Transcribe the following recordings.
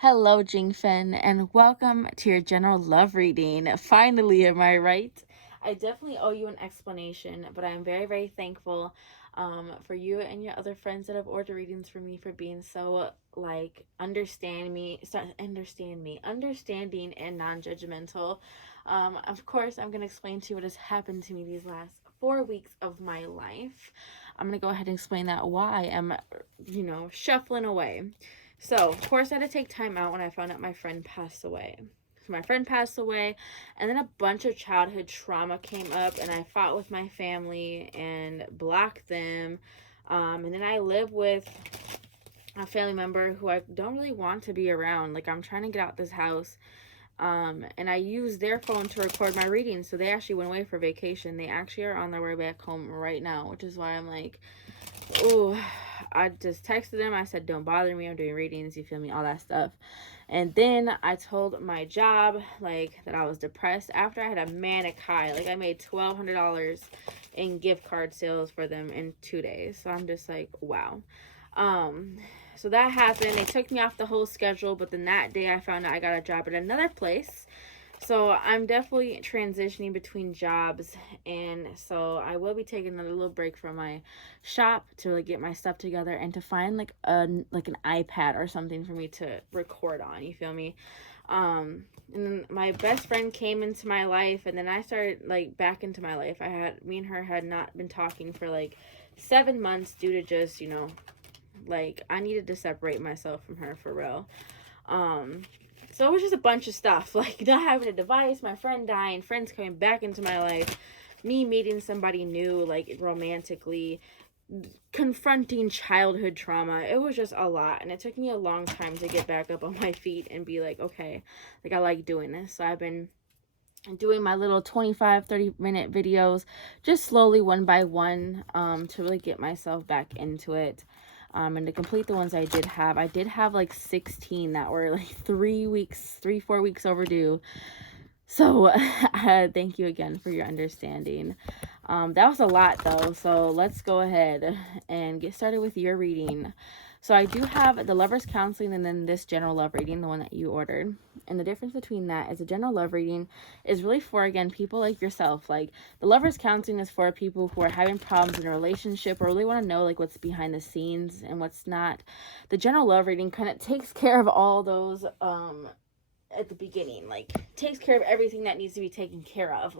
Hello, Jingfen, and welcome to your general love reading. Finally, am I right? I definitely owe you an explanation, but I'm very, very thankful for you and your other friends that have ordered readings for me for being so understanding and non-judgmental. Of course, I'm gonna explain to you what has happened to me these last 4 weeks of my life. I'm gonna go ahead and explain that why I'm, shuffling away. So, of course, I had to take time out when I found out my friend passed away. So, my friend passed away, and then a bunch of childhood trauma came up, and I fought with my family and blocked them. And then I live with a family member who I don't really want to be around. Like, I'm trying to get out this house. And I used their phone to record my readings. So, they actually went away for vacation. They actually are on their way back home right now, which is why I'm like, oh, I just texted him. I said, don't bother me. I'm doing readings. You feel me? All that stuff. And then I told my job, that I was depressed after I had a manic high. I made $1,200 in gift card sales for them in 2 days. So I'm just like, wow. So that happened. They took me off the whole schedule. But then that day I found out I got a job at another place. So I'm definitely transitioning between jobs, and so I will be taking a little break from my shop to get my stuff together and to find an iPad or something for me to record on. You feel me? And then my best friend came into my life, and then I started back into my life. Me and her had not been talking for 7 months due to just I needed to separate myself from her for real. So it was just a bunch of stuff, not having a device, my friend dying, friends coming back into my life, me meeting somebody new, romantically, confronting childhood trauma. It was just a lot, and it took me a long time to get back up on my feet and be okay, I like doing this. So I've been doing my little 25-30 minute videos just slowly one by one to really get myself back into it. And to complete the ones I did have 16 that were 4 weeks overdue. So thank you again for your understanding. That was a lot though, so let's go ahead and get started with your reading. So I do have the Lover's Counseling and then this general love reading, the one that you ordered. And the difference between that is a general love reading is really for, again, people like yourself. The Lover's Counseling is for people who are having problems in a relationship or really want to know what's behind the scenes and what's not. The general love reading kind of takes care of all those at the beginning, takes care of everything that needs to be taken care of.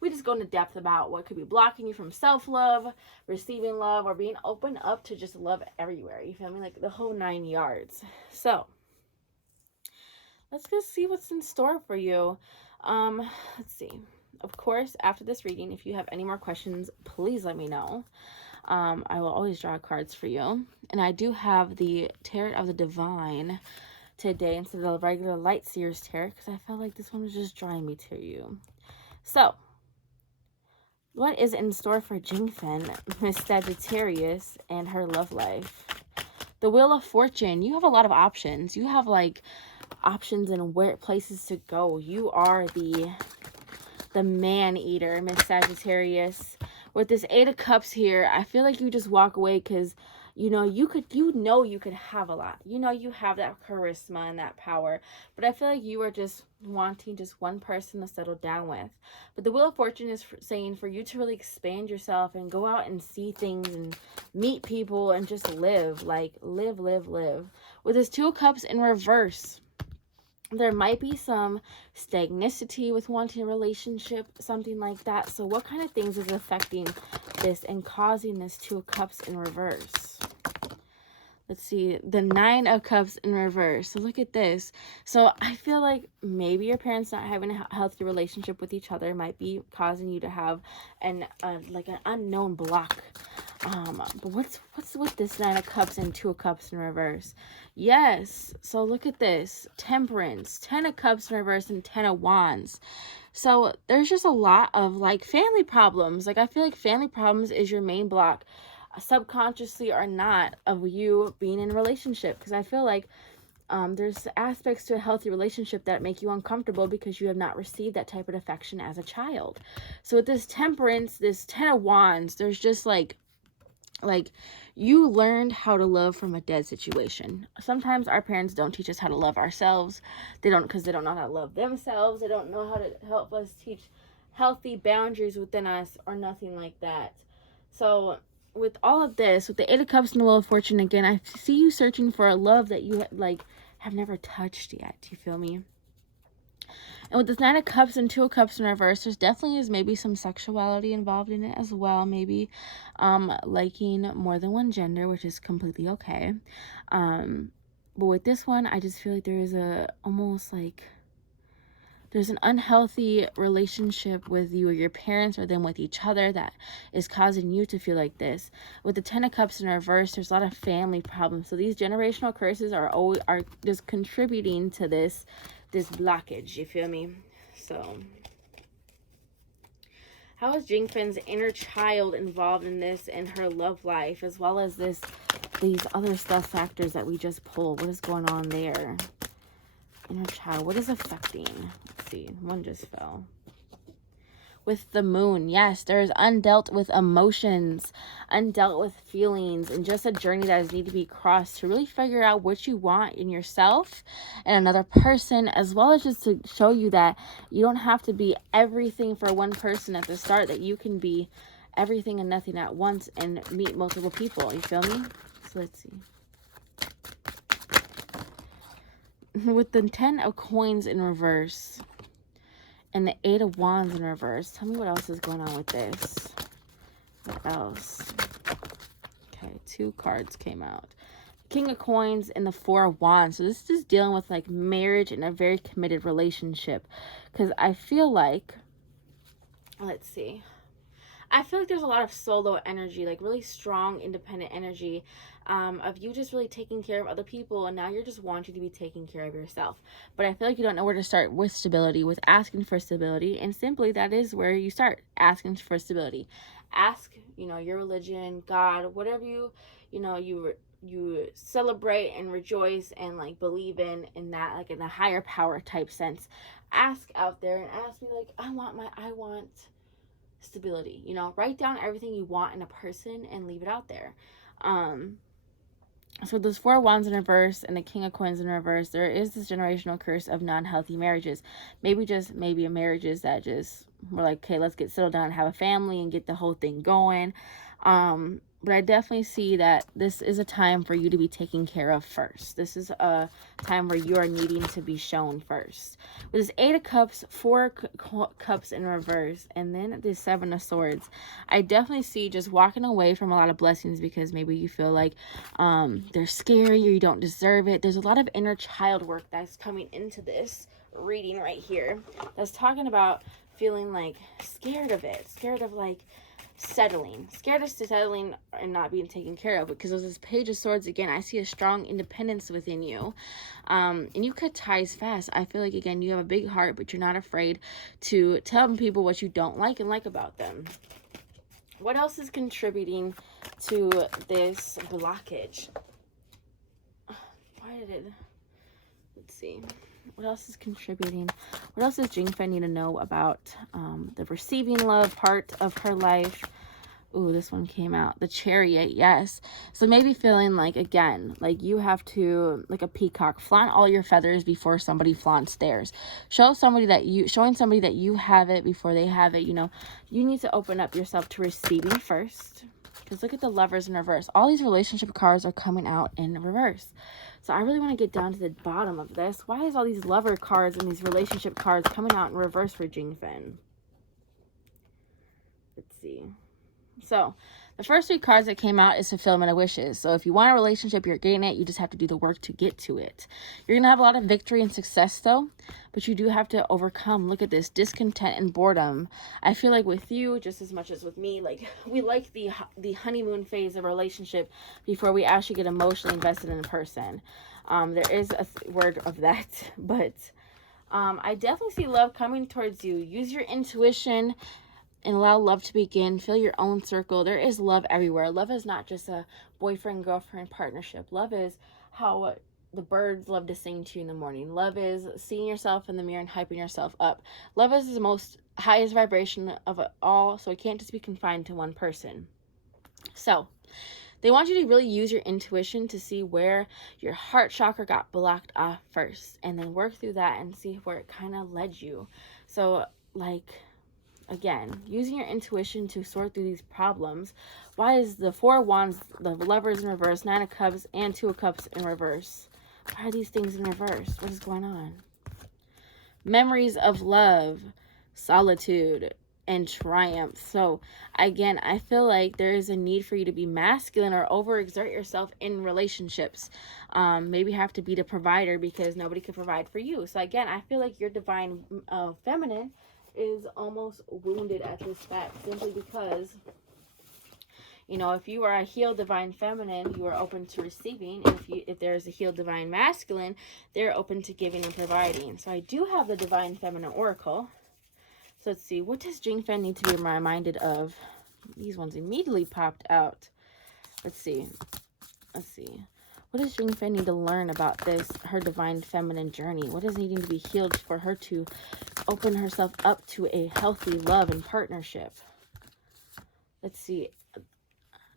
We just go into depth about what could be blocking you from self-love, receiving love, or being open up to just love everywhere. You feel me? The whole 9 yards. So let's go see what's in store for you. Let's see. Of course, after this reading, if you have any more questions, please let me know. I will always draw cards for you. And I do have the Tarot of the Divine today instead of the regular Light Seers Tarot because I felt like this one was just drawing me to you. So, what is in store for Jingfen, Miss Sagittarius, and her love life? The Wheel of Fortune. You have a lot of options. You have options and where places to go. You are the man eater, Miss Sagittarius. With this 8 of Cups here, I feel like you just walk away because you could have a lot. You have that charisma and that power. But I feel like you are just wanting just one person to settle down with. But the Wheel of Fortune is saying for you to really expand yourself and go out and see things and meet people and just live. Live. With this 2 of Cups in reverse, there might be some stagnicity with wanting a relationship, something like that. So what kind of things is affecting this and causing this 2 of Cups in reverse? Let's see, the 9 of Cups in reverse. So look at this. So I feel like maybe your parents not having a healthy relationship with each other might be causing you to have an unknown block. But what's with this 9 of Cups and 2 of Cups in reverse? Yes. So look at this. Temperance, 10 of Cups in reverse, and 10 of Wands. So there's just a lot of family problems. I feel like family problems is your main block, subconsciously or not, of you being in a relationship. Because I feel like there's aspects to a healthy relationship that make you uncomfortable because you have not received that type of affection as a child. So with this Temperance, this 10 of Wands, there's just Like, you learned how to love from a dead situation. Sometimes our parents don't teach us how to love ourselves. They don't, because they don't know how to love themselves. They don't know how to help us teach healthy boundaries within us or nothing like that. So with all of this, with the Eight of Cups and the Wheel of Fortune again, I see you searching for a love that you like have never touched yet. Do you feel me? And with this Nine of Cups and Two of Cups in reverse, there's definitely is maybe some sexuality involved in it as well. Maybe liking more than one gender, which is completely okay. But with this one, I just feel like there is a almost like there's an unhealthy relationship with you or your parents or them with each other that is causing you to feel like this. With the Ten of Cups in reverse, there's a lot of family problems. So these generational curses are just contributing to this blockage. You feel me? So how is Jingfen's inner child involved in this and her love life, as well as these other stuff factors that we just pulled? What is going on there? Inner child, what is affecting? Let's see, one just fell. With the moon, yes, there's undealt with emotions, undealt with feelings, and just a journey that needs to be crossed to really figure out what you want in yourself and another person, as well as just to show you that you don't have to be everything for one person at the start, that you can be everything and nothing at once and meet multiple people. You feel me? So let's see. With the 10 of Coins in reverse and the 8 of Wands in reverse, tell me what else is going on with this. What else? Okay, 2 cards came out. King of Coins and the 4 of Wands. So this is dealing with like marriage and a very committed relationship. Because I feel like, let's see. I feel like there's a lot of solo energy, like really strong, independent energy of you just really taking care of other people, and now you're just wanting to be taking care of yourself. But I feel like you don't know where to start with stability, with asking for stability, and simply that is where you start asking for stability. Ask, your religion, God, whatever you celebrate and rejoice and like believe in that, like in a higher power type sense. Ask out there and ask me like, I want stability. Write down everything you want in a person and leave it out there. So those 4 wands in reverse and the King of Coins in reverse, there is this generational curse of non-healthy marriages. Maybe marriages that just were like, okay, let's get settled down and have a family and get the whole thing going. But I definitely see that this is a time for you to be taken care of first. This is a time where you are needing to be shown first. With this 8 of Cups, 4 Cups in reverse, and then this 7 of Swords, I definitely see just walking away from a lot of blessings because maybe you feel like they're scary or you don't deserve it. There's a lot of inner child work that's coming into this reading right here that's talking about feeling like scared of it, scared of like scared of settling and not being taken care of, because there's this Page of Swords again. I see a strong independence within you, and you cut ties fast. I feel like again you have a big heart, but you're not afraid to tell people what you don't like and like about them. What else is contributing to this blockage? Let's see. What else is contributing? What else does Jingfen need to know about the receiving love part of her life? Ooh, this one came out. The Chariot, yes. So maybe feeling like, again, like you have to, like a peacock, flaunt all your feathers before somebody flaunts theirs. Showing somebody that you have it before they have it. You need to open up yourself to receiving first. Because look at the Lovers in reverse. All these relationship cards are coming out in reverse. So I really want to get down to the bottom of this. Why is all these lover cards and these relationship cards coming out in reverse for Jingfen? Let's see. So the first 3 cards that came out is fulfillment of wishes. So if you want a relationship, you're getting it. You just have to do the work to get to it. You're going to have a lot of victory and success though, but you do have to overcome, look at this, discontent and boredom. I feel like with you, just as much as with me, like we like the honeymoon phase of a relationship before we actually get emotionally invested in a person. There is a word of that, but I definitely see love coming towards you. Use your intuition and allow love to begin. Fill your own circle. There is love everywhere. Love is not just a boyfriend, girlfriend partnership. Love is how the birds love to sing to you in the morning. Love is seeing yourself in the mirror and hyping yourself up. Love is the most highest vibration of it all, so it can't just be confined to one person. So They want you to really use your intuition to see where your heart chakra got blocked off first, and then work through that and see where it kind of led you. So, like, again, using your intuition to sort through these problems. Why is the Four of Wands, the Lovers in reverse, Nine of Cups, and Two of Cups in reverse? Why are these things in reverse? What is going on? Memories of love, solitude, and triumph. So again, I feel like there is a need for you to be masculine or overexert yourself in relationships. Maybe have to be the provider because nobody can provide for you. So again, I feel like your divine feminine is almost wounded at this fact, simply because, you know, if you are a healed divine feminine, you are open to receiving. And if there's a healed divine masculine, they're open to giving and providing. So I do have the divine feminine oracle. So let's see, what does Jingfen need to be reminded of? These ones immediately popped out. Let's see. What does Jingfen need to learn about this, her divine feminine journey? What is needing to be healed for her to open herself up to a healthy love and partnership? Let's see.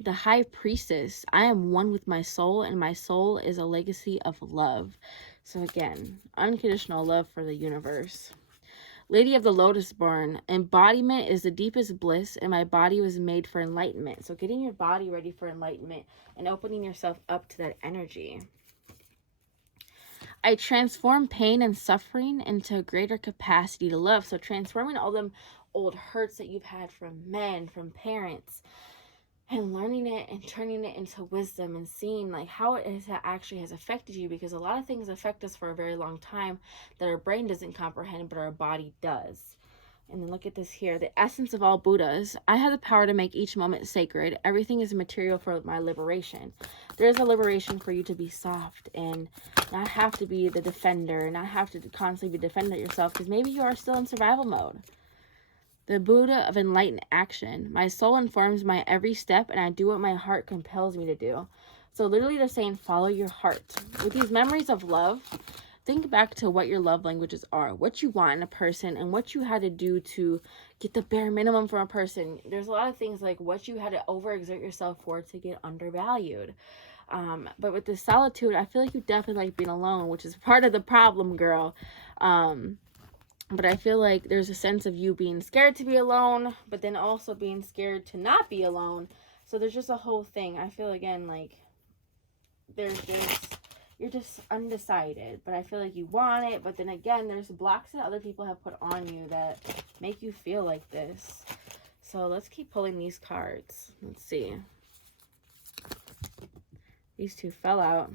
The High Priestess. I am one with my soul, and my soul is a legacy of love. So again, unconditional love for the universe. Lady of the Lotus Born. Embodiment is the deepest bliss, and my body was made for enlightenment. So getting your body ready for enlightenment and opening yourself up to that energy. I transform pain and suffering into a greater capacity to love. So transforming all them old hurts that you've had from men, from parents, and learning it and turning it into wisdom and seeing like how it actually has affected you, because a lot of things affect us for a very long time that our brain doesn't comprehend, but our body does. And then look at this here. The essence of all Buddhas. I have the power to make each moment sacred. Everything is material for my liberation. There is a liberation for you to be soft and not have to be the defender, not have to constantly be defending yourself, because maybe you are still in survival mode. The Buddha of enlightened action. My soul informs my every step, and I do what my heart compels me to do. So literally they're saying follow your heart. With these memories of love, think back to what your love languages are, what you want in a person, and what you had to do to get the bare minimum from a person. There's a lot of things like what you had to overexert yourself for to get undervalued. But with the solitude, I feel like you definitely like being alone, which is part of the problem, girl. But I feel like there's a sense of you being scared to be alone, but then also being scared to not be alone. So there's just a whole thing. I feel, again, like you're just undecided. But I feel like you want it. But then again, there's blocks that other people have put on you that make you feel like this. So let's keep pulling these cards. Let's see. These two fell out.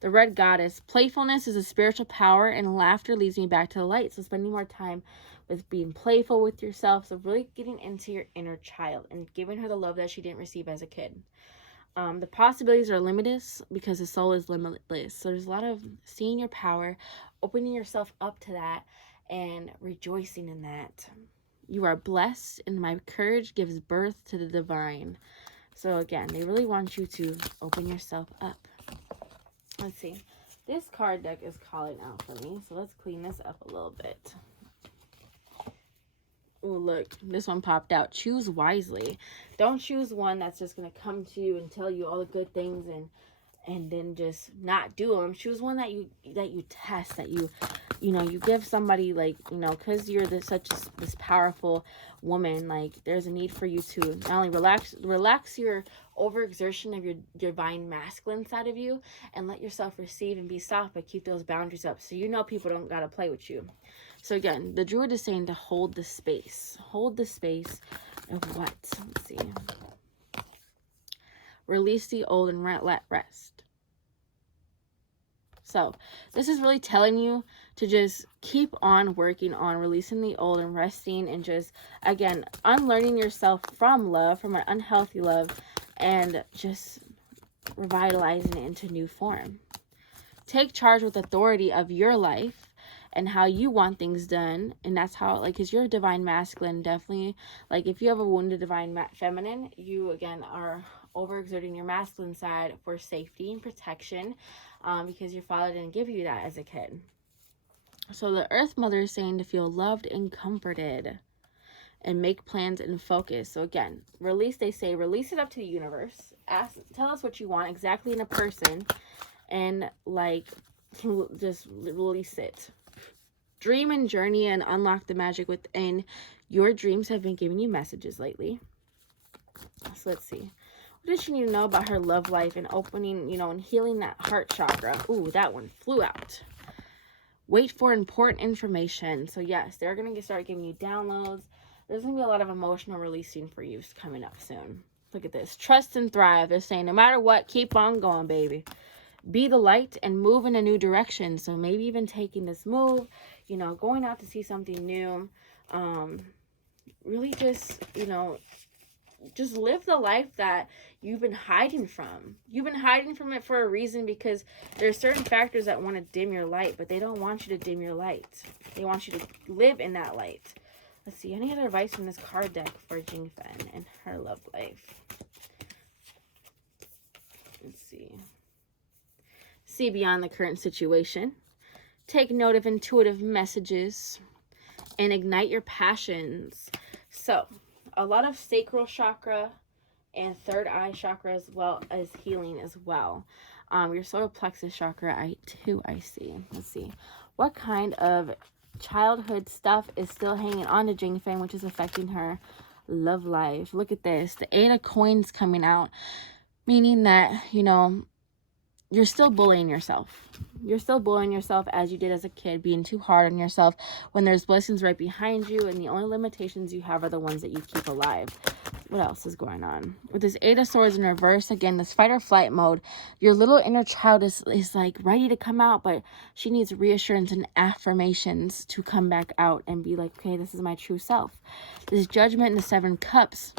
The Red Goddess. Playfulness is a spiritual power, and laughter leads me back to the light. So spending more time with being playful with yourself. So really getting into your inner child and giving her the love that she didn't receive as a kid. The possibilities are limitless because the soul is limitless. So there's a lot of seeing your power, opening yourself up to that, and rejoicing in that. You are blessed, and my courage gives birth to the divine. So again, they really want you to open yourself up. Let's see. This card deck is calling out for me, so let's clean this up a little bit. Oh, look, this one popped out. Choose wisely. Don't choose one that's just going to come to you and tell you all the good things and then just not do them. Choose one that you test, that you give somebody, like, because you're this powerful woman, like there's a need for you to not only relax your overexertion of your divine masculine side of you, and let yourself receive and be soft, but keep those boundaries up so people don't gotta play with you. So again, the Druid is saying to hold the space of what? Let's see. Release the old and let rest. So this is really telling you to just keep on working on releasing the old and resting, and just, again, unlearning yourself from love, from an unhealthy love, and just revitalizing it into new form. Take charge with authority of your life and how you want things done. And that's how, like, because you're divine masculine, definitely, like, if you have a wounded divine feminine, you, again, are overexerting your masculine side for safety and protection, because your father didn't give you that as a kid. So the Earth Mother is saying to feel loved and comforted. and make plans and focus. So again, release, they say, release it up to the universe. Tell us what you want exactly in a person, and like, just release it. Dream and journey and unlock the magic within. Your dreams have been giving you messages lately. So let's see. What does she need to know about her love life and opening, and healing that heart chakra? Ooh, that one flew out. Wait for important information. So yes, they're going to start giving you downloads. There's going to be a lot of emotional releasing for you coming up soon. Look at this. Trust and thrive. They're saying no matter what, keep on going, baby. Be the light and move in a new direction. So maybe even taking this move, going out to see something new. Really just, just live the life that you've been hiding from. You've been hiding from it for a reason, because there's certain factors that want to dim your light, but they don't want you to dim your light. They want you to live in that light. Let's see, any other advice from this card deck for Jingfen and her love life? Let's see. See beyond the current situation. Take note of intuitive messages and ignite your passions. So, a lot of sacral chakra and third eye chakra, as well as healing as well. Your solar plexus chakra, I see. Let's see. What kind of childhood stuff is still hanging on to Jingfen, which is affecting her love life? Look at this. The 8 of coins coming out, meaning that, you're still bullying yourself. You're still bullying yourself as you did as a kid, being too hard on yourself when there's blessings right behind you, and the only limitations you have are the ones that you keep alive. What else is going on? With this 8 of swords in reverse, again, this fight or flight mode, your little inner child is like ready to come out, but she needs reassurance and affirmations to come back out and be like, okay, this is my true self. This judgment in the 7 cups.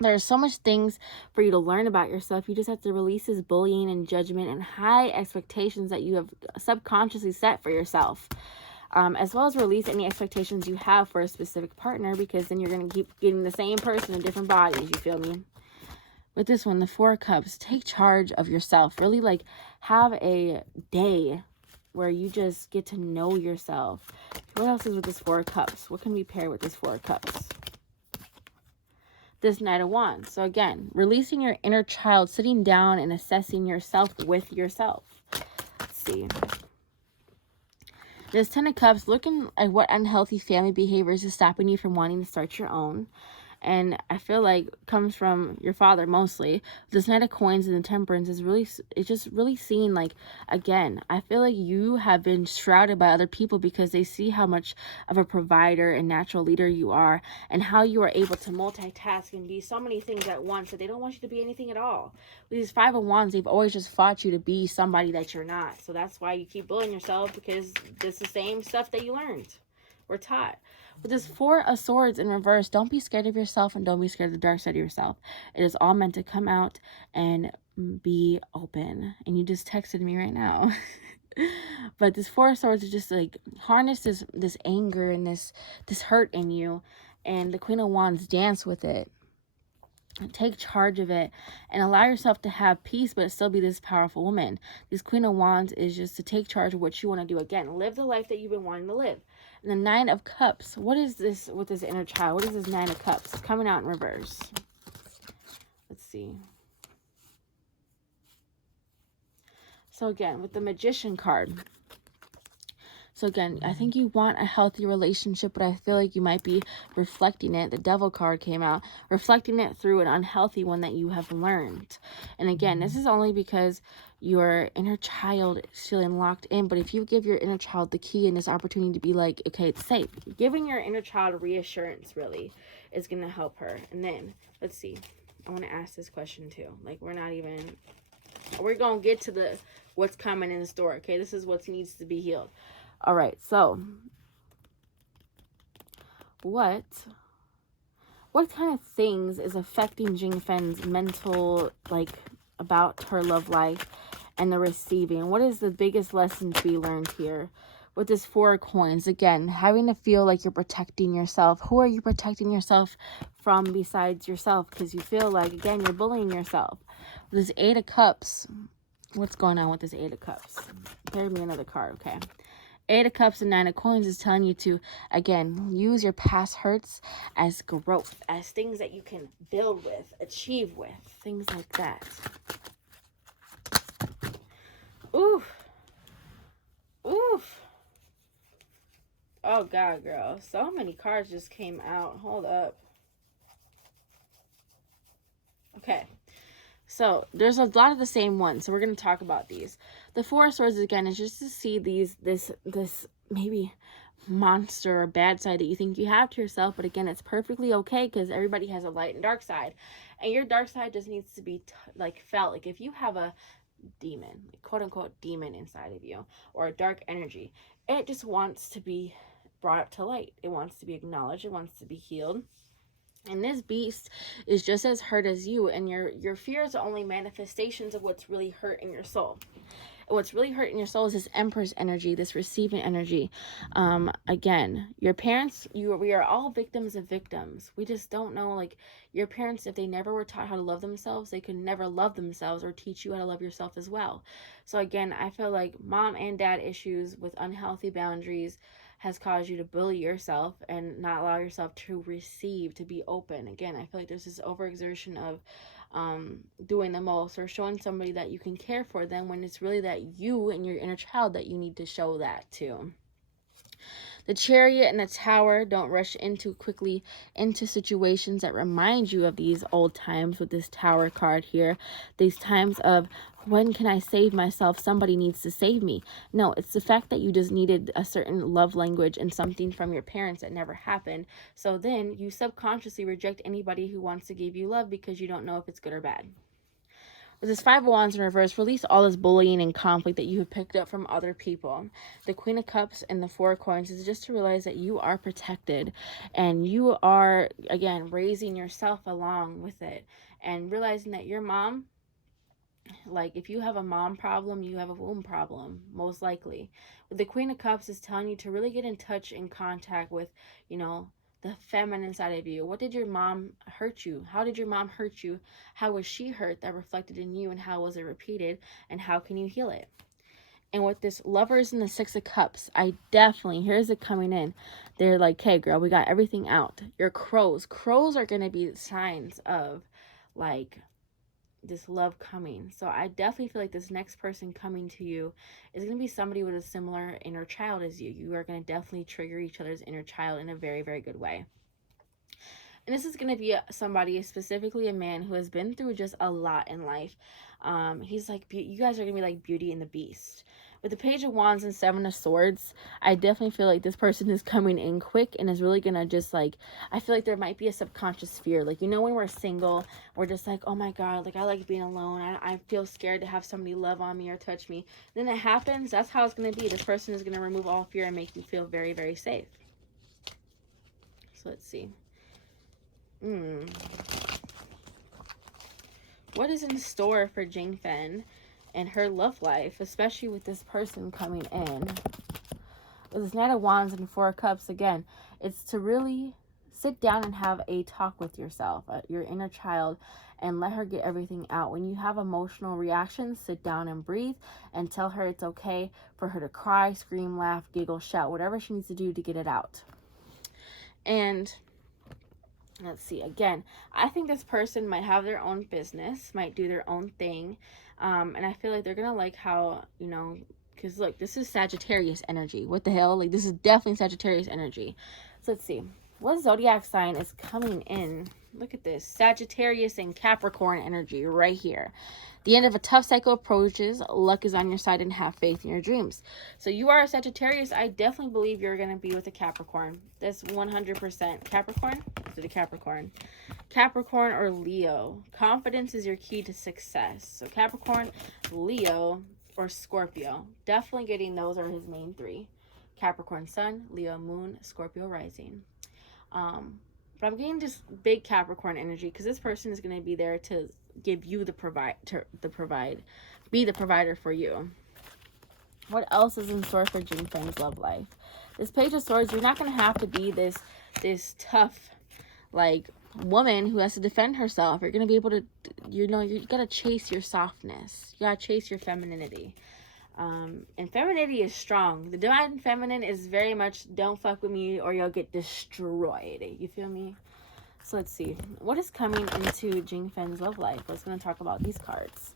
There are so much things for you to learn about yourself. You just have to release this bullying and judgment and high expectations that you have subconsciously set for yourself. As well as release any expectations you have for a specific partner, because then you're going to keep getting the same person in different bodies. You feel me? With this one, the 4 of cups, take charge of yourself. Really have a day where you just get to know yourself. What else is with this 4 of cups? What can we pair with this 4 of cups? This Knight of Wands. So again, releasing your inner child, sitting down and assessing yourself with yourself. Let's see. This 10 of Cups, looking at what unhealthy family behaviors is stopping you from wanting to start your own. And I feel like comes from your father mostly. This Knight of Coins and the Temperance is it's just really seeing again, I feel like you have been shrouded by other people because they see how much of a provider and natural leader you are, and how you are able to multitask and be so many things at once that they don't want you to be anything at all. With these 5 of Wands, they've always just fought you to be somebody that you're not. So that's why you keep bullying yourself, because it's the same stuff that you learned or taught. With this 4 of Swords in reverse, don't be scared of yourself and don't be scared of the dark side of yourself. It is all meant to come out and be open. And you just texted me right now. But this 4 of Swords is just harness this anger and this hurt in you. And the Queen of Wands, dance with it. Take charge of it and allow yourself to have peace, but still be this powerful woman. This Queen of Wands is just to take charge of what you want to do. Again, live the life that you've been wanting to live. And the 9 of Cups. What is this with this inner child? What is this 9 of Cups? It's coming out in reverse. Let's see. So again, with the Magician card. So again, I think you want a healthy relationship, but I feel like you might be reflecting it. The Devil card came out, reflecting it through an unhealthy one that you have learned. And again, this is only because your inner child is feeling locked in. But if you give your inner child the key and this opportunity to be like, okay, it's safe. Giving your inner child reassurance really is going to help her. And then, let's see. I want to ask this question too. We're going to get to what's coming in the store. Okay, this is what needs to be healed. All right, so what kind of things is affecting Jingfen's mental, about her love life and the receiving? What is the biggest lesson to be learned here? With this 4 of Coins, again, having to feel like you're protecting yourself. Who are you protecting yourself from besides yourself? Because you feel like, again, you're bullying yourself. With this 8 of Cups, what's going on with this 8 of Cups? Pair me another card, okay? Eight of Cups and Nine of Coins is telling you to, again, use your past hurts as growth, as things that you can build with, achieve with, things like that. Oof. Oof. Oh, God, girl. So many cards just came out. Hold up. Okay. So, there's a lot of the same ones. So, we're going to talk about these. The Four of Swords, again, is just to see this maybe monster or bad side that you think you have to yourself. But, again, it's perfectly okay because everybody has a light and dark side. And your dark side just needs to be, felt. Like, if you have a demon, quote-unquote demon inside of you, or a dark energy, it just wants to be brought up to light. It wants to be acknowledged. It wants to be healed. And this beast is just as hurt as you, and your fears are only manifestations of what's really hurt in your soul. And what's really hurt in your soul is this Empress energy, this receiving energy. Again, your parents, we are all victims of victims. We just don't know, like, your parents, if they never were taught how to love themselves, they could never love themselves or teach you how to love yourself as well. So again, I feel like mom and dad issues with unhealthy boundaries has caused you to bully yourself and not allow yourself to receive, to be open. Again, I feel like there's this overexertion of doing the most or showing somebody that you can care for them when it's really that you and your inner child that you need to show that to. The Chariot and the Tower, don't rush quickly into situations that remind you of these old times with this Tower card here. These times of, when can I save myself? Somebody needs to save me. No, it's the fact that you just needed a certain love language and something from your parents that never happened. So then you subconsciously reject anybody who wants to give you love because you don't know if it's good or bad. With this Five of Wands in reverse, release all this bullying and conflict that you have picked up from other people. The Queen of Cups and the Four of Coins is just to realize that you are protected and you are, again, raising yourself along with it and realizing that your mom, like, if you have a mom problem, you have a womb problem, most likely. With the Queen of Cups is telling you to really get in touch, in contact with, the feminine side of you. What did your mom hurt you? How did your mom hurt you? How was she hurt that reflected in you, and how was it repeated? And how can you heal it? And with this Lovers and the Six of Cups, I definitely, here's it coming in. They're like, hey, girl, we got everything out. Your crows. Crows are going to be signs of, like, this love coming. So I definitely feel like this next person coming to you is going to be somebody with a similar inner child as you. You are going to definitely trigger each other's inner child in a very, very good way. And this is going to be somebody, specifically a man, who has been through just a lot in life. He's like, you guys are going to be like Beauty and the Beast. With the Page of Wands and Seven of Swords, I definitely feel like this person is coming in quick and is really going to just, like, I feel like there might be a subconscious fear. Like, when we're single, we're just like, oh my God, like, I like being alone. I feel scared to have somebody love on me or touch me. Then it happens. That's how it's going to be. This person is going to remove all fear and make you feel very, very safe. So let's see. What is in store for Jingfen and her love life, especially with this person coming in? With this Knight of Wands and Four of Cups, again, it's to really sit down and have a talk with yourself, your inner child, and let her get everything out. When you have emotional reactions, sit down and breathe and tell her it's okay for her to cry, scream, laugh, giggle, shout, whatever she needs to do to get it out. And let's see, again, I think this person might have their own business, might do their own thing. And I feel like they're going to like how, because look, this is Sagittarius energy. What the hell? Like, this is definitely Sagittarius energy. So let's see. What zodiac sign is coming in? Look at this. Sagittarius and Capricorn energy right here. The end of a tough cycle approaches. Luck is on your side, and have faith in your dreams. So you are a Sagittarius. I definitely believe you're going to be with a Capricorn. That's 100%. Capricorn? Is it a Capricorn? Capricorn or Leo. Confidence is your key to success. So Capricorn, Leo, or Scorpio. Definitely getting those are his main three. Capricorn Sun, Leo Moon, Scorpio Rising. But I'm getting just big Capricorn energy because this person is going to be there to give you be the provider for you. What else is in store for Jingfen's love life? This Page of Swords, you're not going to have to be this tough, like, woman who has to defend herself. You're going to be able to, you got to chase your softness. You got to chase your femininity. And femininity is strong. The divine feminine is very much, don't fuck with me or you'll get destroyed. You feel me? So let's see. What is coming into Jingfen's love life? Let's going to talk about these cards.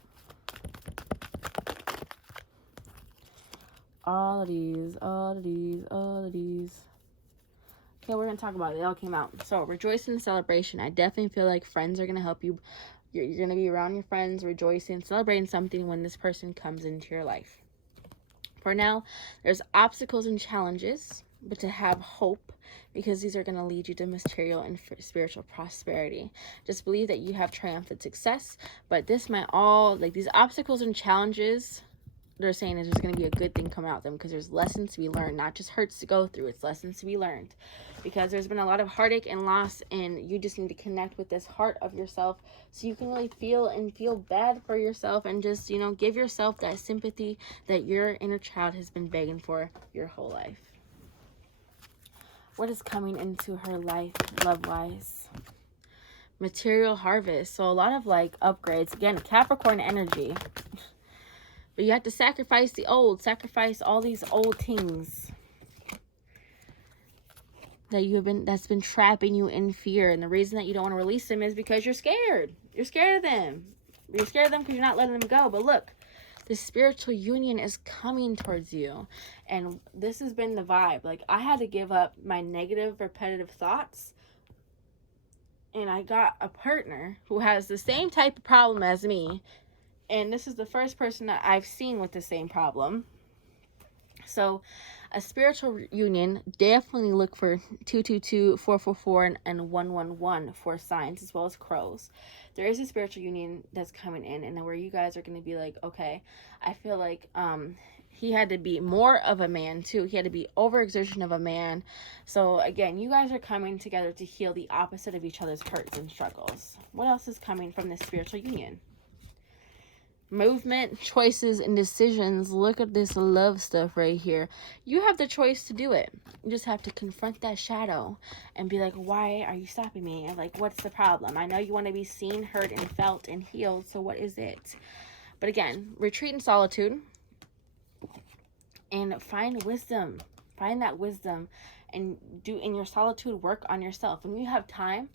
All of these. Okay, we're going to talk about it. They all came out. So, rejoicing and celebration. I definitely feel like friends are going to help you. You're going to be around your friends, rejoicing, celebrating something when this person comes into your life. For now, there's obstacles and challenges, but to have hope, because these are going to lead you to material and spiritual prosperity. Just believe that you have triumphant success, but this might all, like these obstacles and challenges, they're saying is there's going to be a good thing coming out of them, because there's lessons to be learned, not just hurts to go through. It's lessons to be learned, because there's been a lot of heartache and loss, and you just need to connect with this heart of yourself so you can really feel bad for yourself, and just, you know, give yourself that sympathy that your inner child has been begging for your whole life. What is coming into her life love wise? Material harvest. So a lot of like upgrades. Again, Capricorn energy. But you have to sacrifice the old. Sacrifice all these old things that that's been trapping you in fear. And the reason that you don't want to release them is because you're scared. You're scared of them. You're scared of them because you're not letting them go. But look, the spiritual union is coming towards you. And this has been the vibe. Like, I had to give up my negative, repetitive thoughts. And I got a partner who has the same type of problem as me. And this is the first person that I've seen with the same problem. So, a spiritual union, definitely look for 222, 444, and 111 for signs, as well as crows. There is a spiritual union that's coming in, and where you guys are going to be like, okay, I feel like he had to be more of a man too. He had to be overexertion of a man. So again, you guys are coming together to heal the opposite of each other's hurts and struggles. What else is coming from this spiritual union? Movement, choices, and decisions. Look at this love stuff right here. You have the choice to do it. You just have to confront that shadow and be like, why are you stopping me? And like, what's the problem? I know you want to be seen, heard, and felt, and healed. So what is it? But again, retreat in solitude and find wisdom. Find that wisdom and do in your solitude work on yourself. When you have time,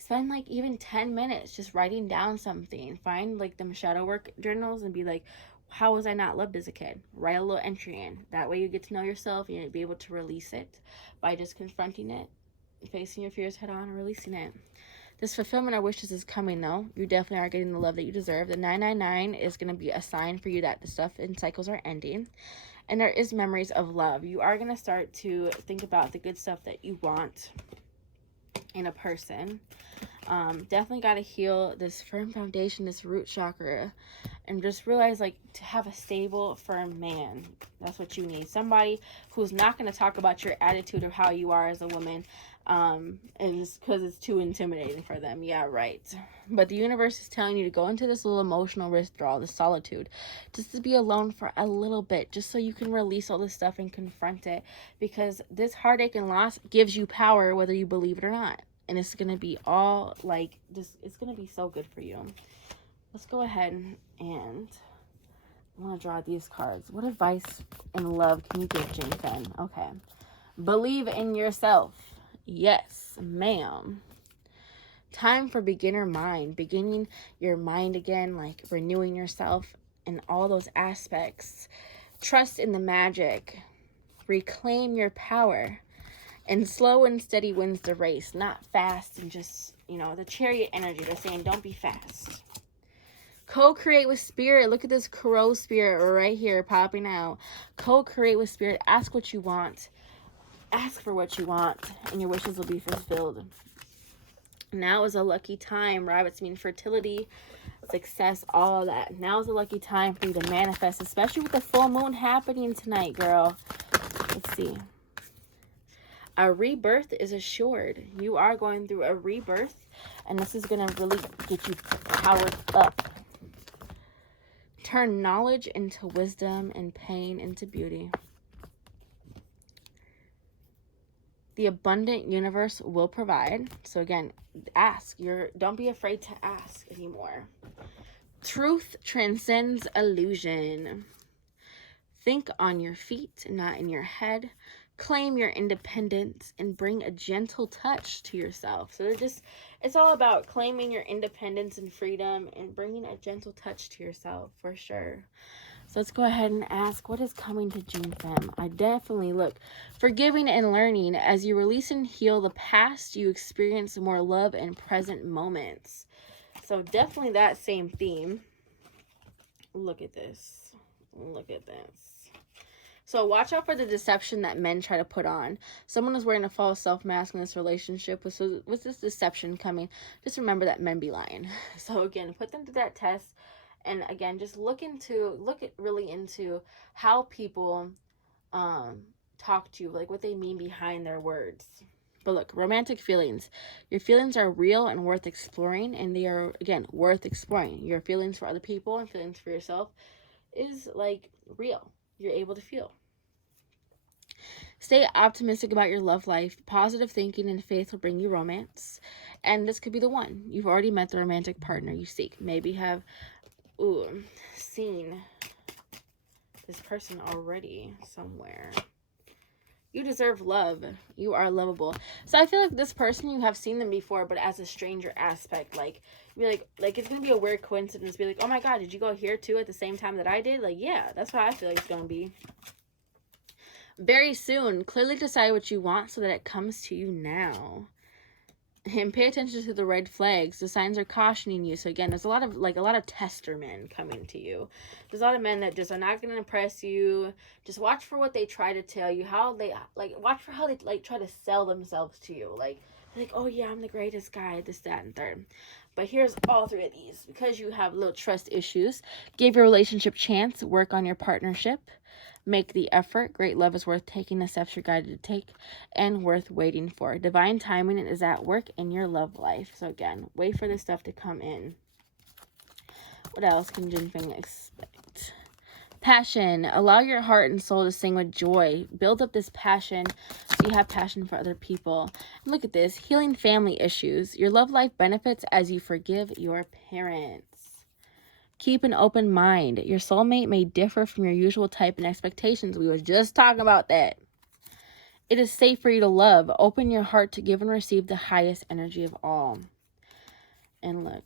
spend like even 10 minutes just writing down something. Find like them shadow work journals and be like, how was I not loved as a kid? Write a little entry in. That way you get to know yourself and you'll be able to release it by just confronting it, facing your fears head on, and releasing it. This fulfillment of wishes is coming though. You definitely are getting the love that you deserve. The 999 is going to be a sign for you that the stuff and cycles are ending. And there is memories of love. You are going to start to think about the good stuff that you want in a person. Definitely got to heal this firm foundation, this root chakra, and just realize, like, to have a stable, firm man, that's what you need. Somebody who's not going to talk about your attitude or how you are as a woman, and just because it's too intimidating for them. Yeah, right. But the universe is telling you to go into this little emotional withdrawal, this solitude, just to be alone for a little bit, just so you can release all this stuff and confront it, because this heartache and loss gives you power, whether you believe it or not. And it's going to be all, like, just, it's going to be so good for you. Let's go ahead and I want to draw these cards. What advice and love can you give Jingfen? Okay. Believe in yourself. Yes, ma'am. Time for beginner mind. Beginning your mind again, like renewing yourself in all those aspects. Trust in the magic. Reclaim your power. And slow and steady wins the race, not fast and just, you know, the chariot energy. They're saying don't be fast. Co-create with spirit. Look at this crow spirit right here popping out. Co-create with spirit. Ask what you want. Ask for what you want, and your wishes will be fulfilled. Now is a lucky time. Rabbits mean fertility, success, all that. Now is a lucky time for you to manifest, especially with the full moon happening tonight, girl. Let's see. A rebirth is assured. You are going through a rebirth, and this is going to really get you powered up. Turn knowledge into wisdom and pain into beauty. The abundant universe will provide. So again, ask. Don't be afraid to ask anymore. Truth transcends illusion. Think on your feet, not in your head. Claim your independence and bring a gentle touch to yourself. So it's all about claiming your independence and freedom and bringing a gentle touch to yourself, for sure. So let's go ahead and ask, what is coming to Jingfens? I definitely look. Forgiving and learning. As you release and heal the past, you experience more love and present moments. So definitely that same theme. Look at this. Look at this. So watch out for the deception that men try to put on. Someone is wearing a false self mask in this relationship. So with this deception coming, just remember that men be lying. So again, put them to that test. And again, just look really into how people talk to you, like what they mean behind their words. But look, romantic feelings. Your feelings are real and worth exploring, and they are, again, worth exploring. Your feelings for other people and feelings for yourself is like real. You're able to feel. Stay optimistic about your love life. Positive thinking and faith will bring you romance. And this could be the one. You've already met the romantic partner you seek. Maybe have seen this person already somewhere. You deserve love. You are lovable. So I feel like this person, you have seen them before, but as a stranger aspect. Like, be like it's going to be a weird coincidence. Be like, oh my God, did you go here too at the same time that I did? Like, yeah, that's what I feel like it's going to be. Very soon, clearly decide what you want so that it comes to you now. And pay attention to the red flags. The signs are cautioning you. So again, there's a lot of tester men coming to you. There's a lot of men that just are not going to impress you. Just watch for what they try to tell you. Watch for how they try to sell themselves to you. Like, oh yeah, I'm the greatest guy, this, that, and third. But here's all three of these. Because you have little trust issues, give your relationship chance. Work on your partnership. Make the effort. Great love is worth taking the steps you're guided to take and worth waiting for. Divine timing is at work in your love life. So again, wait for this stuff to come in. What else can Jingfens expect? Passion. Allow your heart and soul to sing with joy. Build up this passion so you have passion for other people. And look at this. Healing family issues. Your love life benefits as you forgive your parents. Keep an open mind. Your soulmate may differ from your usual type and expectations. We was just talking about that. It is safe for you to love. Open your heart to give and receive the highest energy of all. And look,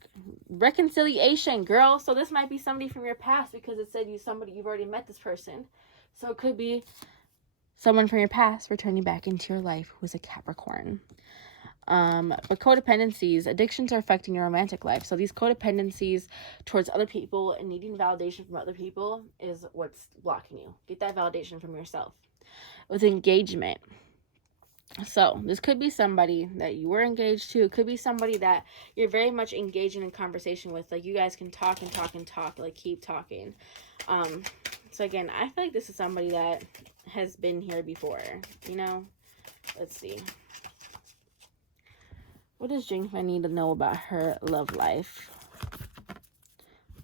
reconciliation, girl. So this might be somebody from your past because it said you've already met this person. So it could be someone from your past returning back into your life who is a Capricorn. But codependencies, addictions are affecting your romantic life. So these codependencies towards other people and needing validation from other people is what's blocking you. Get that validation from yourself. With engagement. So this could be somebody that you were engaged to. It could be somebody that you're very much engaging in conversation with. Like you guys can talk and talk and talk, like keep talking. So again, I feel like this is somebody that has been here before, you know? Let's see. What does Jingfens need to know about her love life?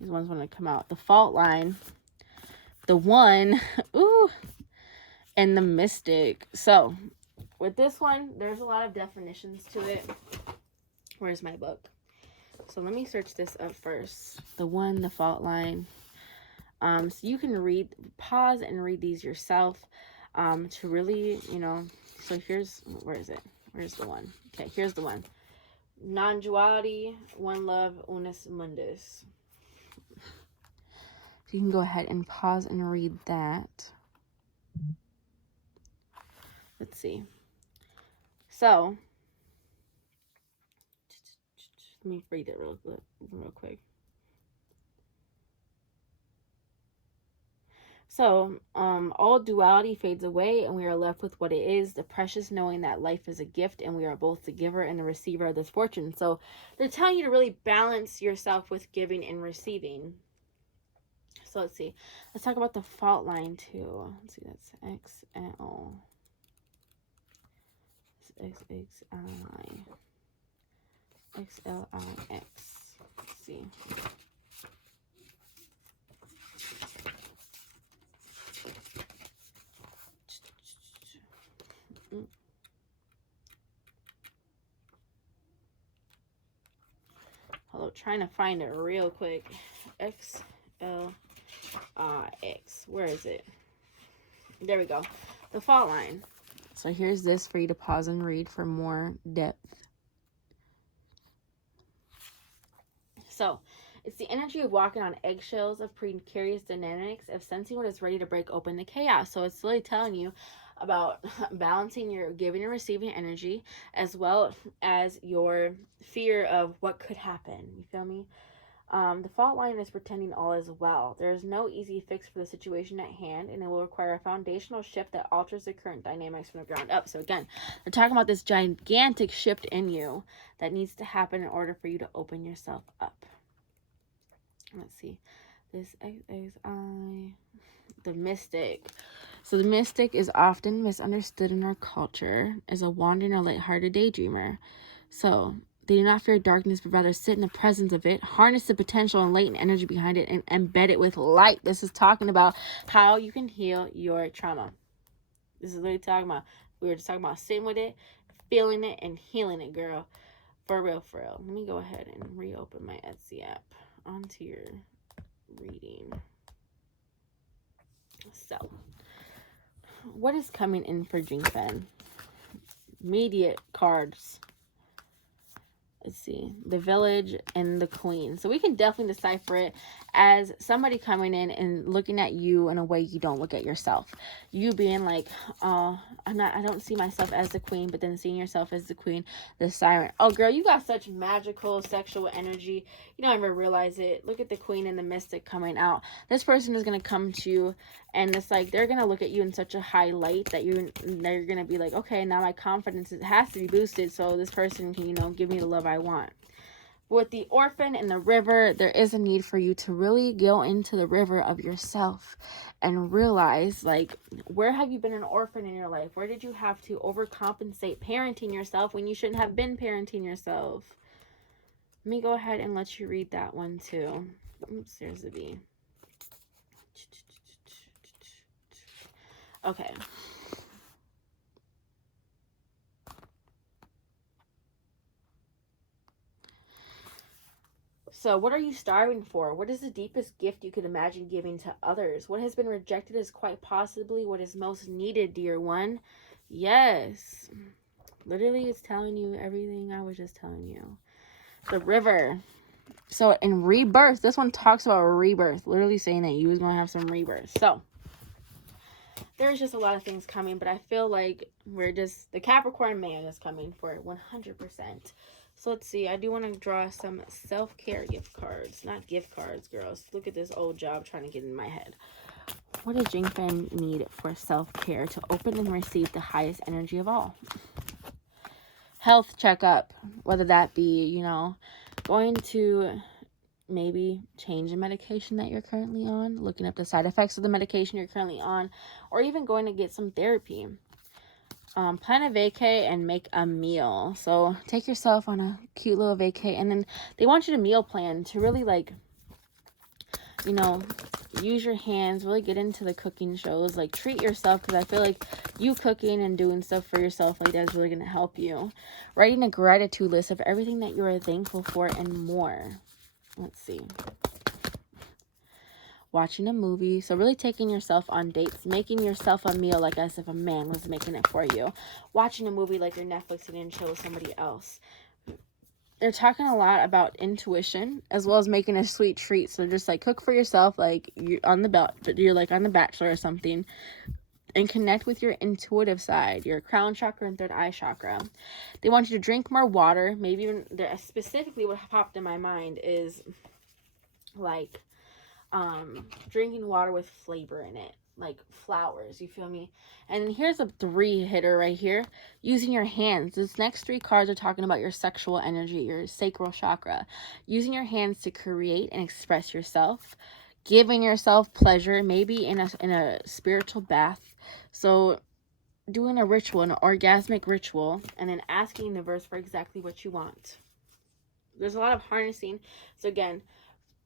These ones want to come out. The fault line. The one. Ooh. And the mystic. So, with this one, there's a lot of definitions to it. Where's my book? So, let me search this up first. The one, the fault line. So, you can pause and read these yourself to really, So, where is it? Where's the one? Okay, here's the one. Non-duality, one love, unus mundus. So you can go ahead and pause and read that. Let's see. So, let me read it real quick. So, all duality fades away and we are left with what it is, the precious knowing that life is a gift and we are both the giver and the receiver of this fortune. So, they're telling you to really balance yourself with giving and receiving. So, let's see. Let's talk about the fault line too. Let's see, that's XL. XXI. XLIX. Let's see. Hello, trying to find it real quick. XLIX. Where is it? There we go. The fault line. So here's this for you to pause and read for more depth. So, it's the energy of walking on eggshells, of precarious dynamics, of sensing what is ready to break open the chaos. So, it's really telling you about balancing your giving and receiving energy, as well as your fear of what could happen. You feel me? The fault line is pretending all is well. There is no easy fix for the situation at hand, and it will require a foundational shift that alters the current dynamics from the ground up. So again, they're talking about this gigantic shift in you that needs to happen in order for you to open yourself up. Let's see. This is the mystic. So the mystic is often misunderstood in our culture as a wandering or lighthearted daydreamer. So they do not fear darkness, but rather sit in the presence of it, harness the potential and latent energy behind it, and embed it with light. This is talking about how you can heal your trauma. This is what we're talking about. We were just talking about sitting with it, feeling it, and healing it, girl. For real, for real. Let me go ahead and reopen my Etsy app onto your reading. So, what is coming in for Jingfen? Immediate cards. Let's see, the village and the queen. So we can definitely decipher it as somebody coming in and looking at you in a way you don't look at yourself. You being like, oh, I don't see myself as the queen, but then seeing yourself as the queen, the siren. Oh, girl, you got such magical sexual energy. You don't even realize it. Look at the queen and the mystic coming out. This person is going to come to you, and it's like they're going to look at you in such a high light that they're going to be like, okay, now my confidence has to be boosted so this person can, give me the love I want. With the orphan and the river, there is a need for you to really go into the river of yourself and realize, like, where have you been an orphan in your life? Where did you have to overcompensate parenting yourself when you shouldn't have been parenting yourself? Let me go ahead and let you read that one too. Oops, there's the B. Okay. So, what are you starving for? What is the deepest gift you could imagine giving to others? What has been rejected is quite possibly what is most needed, dear one. Yes. Literally, it's telling you everything I was just telling you. The river. So, in rebirth, this one talks about rebirth. Literally saying that you was going to have some rebirth. So, there's just a lot of things coming, but I feel like the Capricorn man is coming for 100%. So let's see. I do want to draw some self-care gift cards. Not gift cards, girls. Look at this old job trying to get in my head. What does Jingfen need for self-care to open and receive the highest energy of all? Health checkup. Whether that be, going to maybe change the medication that you're currently on, looking up the side effects of the medication you're currently on, or even going to get some therapy. Plan a vacay and make a meal. So take yourself on a cute little vacay, and then they want you to meal plan to really use your hands, really get into the cooking shows, like treat yourself, because I feel like you cooking and doing stuff for yourself like that is really going to help you. Writing a gratitude list of everything that you are thankful for and more. Let's see. Watching a movie. So really taking yourself on dates, making yourself a meal like as if a man was making it for you. Watching a movie like you're Netflixing and chill with somebody else. They're talking a lot about intuition as well as making a sweet treat. So just like cook for yourself, like you're like on The Bachelor or something, and connect with your intuitive side, your crown chakra and third eye chakra. They want you to drink more water. Maybe even specifically what popped in my mind is like drinking water with flavor in it, like flowers, you feel me? And here's a 3-hitter right here. Using your hands. This next 3 cards are talking about your sexual energy, your sacral chakra. Using your hands to create and express yourself. Giving yourself pleasure, maybe in a spiritual bath. So doing a ritual, an orgasmic ritual, and then asking the universe for exactly what you want. There's a lot of harnessing. So again,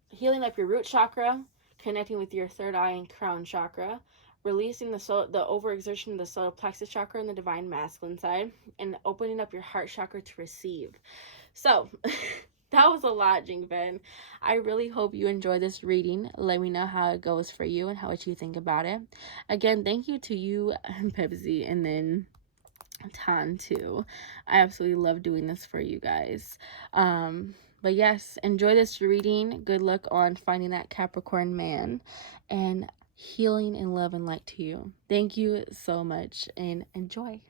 healing up your root chakra, connecting with your third eye and crown chakra, releasing the overexertion of the solar plexus chakra and the divine masculine side, and opening up your heart chakra to receive. So That was a lot, Jingfen. I really hope you enjoy this reading. Let me know how it goes for you and how what you think about it. Again, thank you to you, Pepsi, and then Tan too. I absolutely love doing this for you guys. But yes, enjoy this reading. Good luck on finding that Capricorn man and healing and love and light to you. Thank you so much and enjoy.